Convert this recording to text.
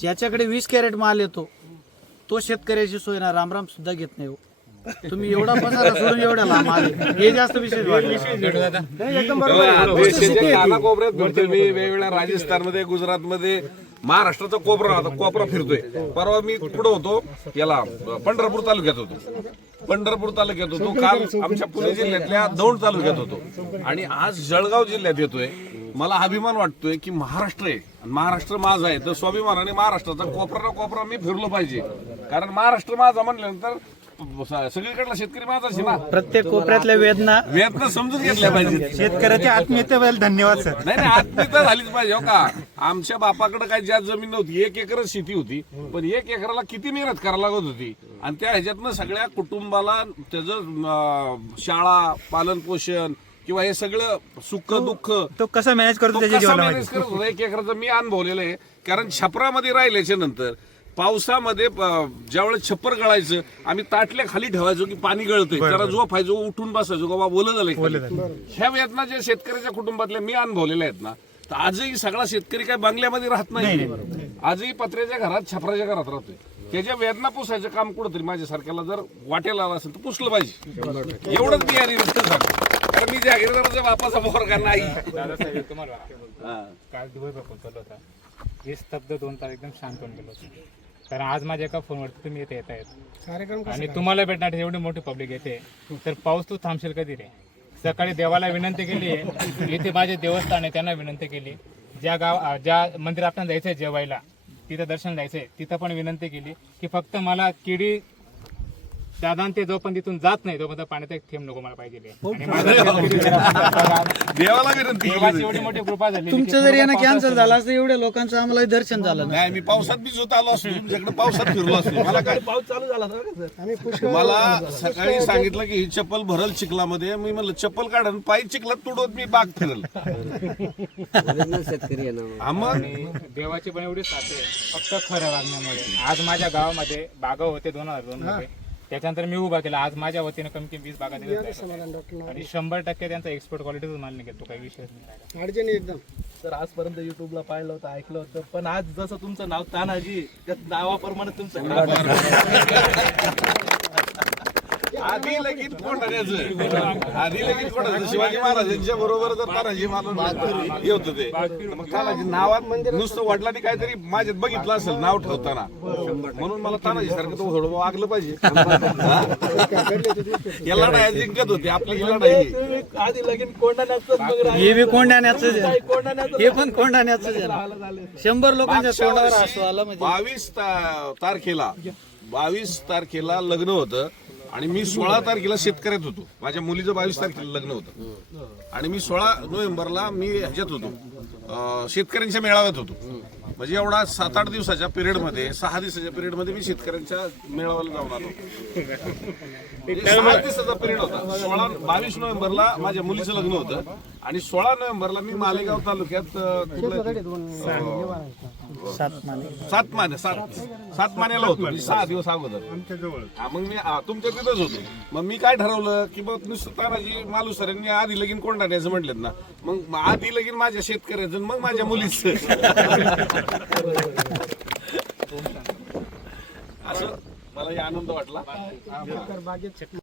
ज्याच्याकडे वीस कॅरेट माल येतो तो शेतकऱ्याची सोय ना रामराम सुद्धा घेत नाही हो. तुम्ही एवढा पसारा सोडून एवढा लांब आले. हे जास्त विशेष वाटलं देशाच्या कानाकोपऱ्यात फिरतोय मी वेगवेगळ्या राजस्थानमध्ये गुजरातमध्ये महाराष्ट्राचा कोपरा आता कोपरा फिरतोय. परवा मी पुढे होतो याला पंढरपूर तालुक्यात होतो. पंढरपूर तालुक्यात होतो. काल आमच्या पुणे जिल्ह्यातल्या दौंड तालुक्यात होतो. आणि आज जळगाव जिल्ह्यात येतोय. मला अभिमान वाटतोय की महाराष्ट्र आहे. महाराष्ट्र माझा आहे. तर स्वाभिमानाने महाराष्ट्राचा कोपरा ना कोपरा मी फिरलो पाहिजे. कारण महाराष्ट्र माझा म्हणल्यानंतर सगळीकडला शेतकरी माझाच आहे ना. प्रत्येक कोपऱ्यातल्या वेदना वेदना समजून घेतल्या पाहिजे शेतकऱ्याच्या आत्मीयतेबद्दल धन्यवाद सर. नाही नाही आत्मीयता झालीच पाहिजे हो का? आमच्या बापाकडे काय ज्या जमीन नव्हती एक एकरच शेती होती पण एक एकराला किती मेहनत करायला लागत होती? आणि त्या ह्याच्यातनं सगळ्या कुटुंबाला त्याचं शाळा पालन पोषण किंवा हे सगळं सुख दुःख तो कसा मॅनेज करतो तो त्याच्या कसा जीवनामध्ये? मॅनेज करत? होता एक एकराचं मी अनुभवलेलं आहे. कारण छपरामध्ये राहिल्याच्या नंतर पावसामध्ये अं, ज्यावेळेस छप्पर गळायचं आम्ही ताटल्या खाली ठेवायचो की पाणी गळतंय. त्याला जो पाहिजे उठून बसायचो बाबा बोलत झालं ह्या वेदना ज्या शेतकऱ्याच्या कुटुंबातल्या मी अनुभवलेल्या आहेत ना तर आजही सगळा शेतकरी काय बंगल्यामध्ये राहत नाही. आजही पत्र्याच्या घरात छपराच्या घरात राहतोय. त्याच्या वेदना पुसायचं काम कुठंतरी माझ्यासारख्याला जर वाटेला आलं असेल तर पुसलं पाहिजे. एवढंच मी या निमित्त सांगतो कारण मी जागीरदाराच्या बापाचा पोरगा नाही? दादासाहेब तुम्हाला हा. काल दुबई प्रकल्प होता. हे स्तब्ध दोन तास एकदम शांत होऊन गेलो होतो. कारण आज माझ्या एका फोनवरती तुम्ही येते येत आहेत आणि तुम्हाला भेटणार एवढी मोठी पब्लिक येते. तर पाऊस तू थांबशील कधी रे? सकाळी देवाला विनंती केली. इथे माझे देवस्थान आहे त्यांना विनंती केली. ज्या गाव ज्या मंदिर आपण जायचंय जेवायला तिथं दर्शन द्यायचंय तिथं पण विनंती केली की फक्त मला किडी दादा ते जो पण तिथून जात नाही तोपर्यंत पाण्यात एक थेंब नको मला पाहिजे आणि माझा शेतकरी देवाला विनंती देवाची एवढी मोठी कृपा झाली तुमचं जर येणं कॅन्सल झालं असतं एवढ्या लोकांचं आम्हाला दर्शन झालं नाही मी पावसात भिजत आलो असतो. तुमच्याकडे पावसात फिरलो असतो. मला काय पाऊस चालू झाला मला सकाळी सांगितलं की ही चप्पल भरल चिखलामध्ये. मी म्हणलं चप्पल काढून पायी चिखलात तुडवत मी बाग फिरल. आणि देवाची पण एवढी साथ आहे. फक्त खरं वागण्यामुळे आज माझ्या गावामध्ये बागा होते दोन हजार दोन मध्ये त्याच्यानंतर मी उभा केला. आज माझ्या वतीनं कमी कमी वीस बागा दिल्या जातात. आणि शंभर टक्के त्यांचा एक्सपोर्ट क्वालिटीच माल निघेल तो काही विषय नाही. तर आजपर्यंत युट्यूबला पाहिलं होतं ऐकलं होतं पण आज जसं तुमचं नाव तानाजी त्या नावाप्रमाणे तुमचं नाव आधी लगीन कोंढाण्याचं. आधी लगीन कोंढाण्याचं. शिवाजी महाराजांच्या बरोबर जर तानाजी मालून हे होतं ते. मग तानाजी नावात नुसतं वडिलांनी काहीतरी माझ्यात बघितलं असेल नाव ठेवताना. म्हणून मला तानाजी सारखं तो थोडं वागलं पाहिजे. हा? या लढाया जिंकत होते आपली ही लढाई आधी लगीन. हे बी कोंडाण्याच कोंडाण्याचं हे पण कोंडाण्याच शंभर लोकांच्या तोंडावर आलं म्हणजे. बावीस तारखेला बावीस तारखेला लग्न होतं. आणि मी सोळा तारखेला शेतकऱ्यात होतो. माझ्या मुलीचं बावीस तारखेला लग्न होतं. आणि मी सोळा नोव्हेंबरला मी ह्याच्यात होतो. शेतकऱ्यांच्या मेळाव्यात होतो. म्हणजे एवढा सात आठ दिवसाच्या पिरियडमध्ये सहा दिवसाच्या पिरियडमध्ये मी शेतकऱ्यांच्या मेळाव्याला जाऊन आलो. म्हणजे सहा दिवसाचा पिरियड होता. सोळा बावीस नोव्हेंबरला माझ्या मुलीचं लग्न होतं. आणि सोळा नोव्हेंबरला मी मालेगाव तालुक्यात सात माने. सात माने सात. सात मान्याला होतो म्हणजे सहा दिवस अगोदर. हा, मग मी हा, तुमच्या तिथंच होतो. मग मी काय ठरवलं की बघ नुसतं तानाजी मालू सरांनी आधी लगीन कोण टाकायचं म्हटलं ना. मग आधी लगीन माझ्या शेतकऱ्याचं आणि मग माझ्या मुलीचं. असं मला आनंद वाटला.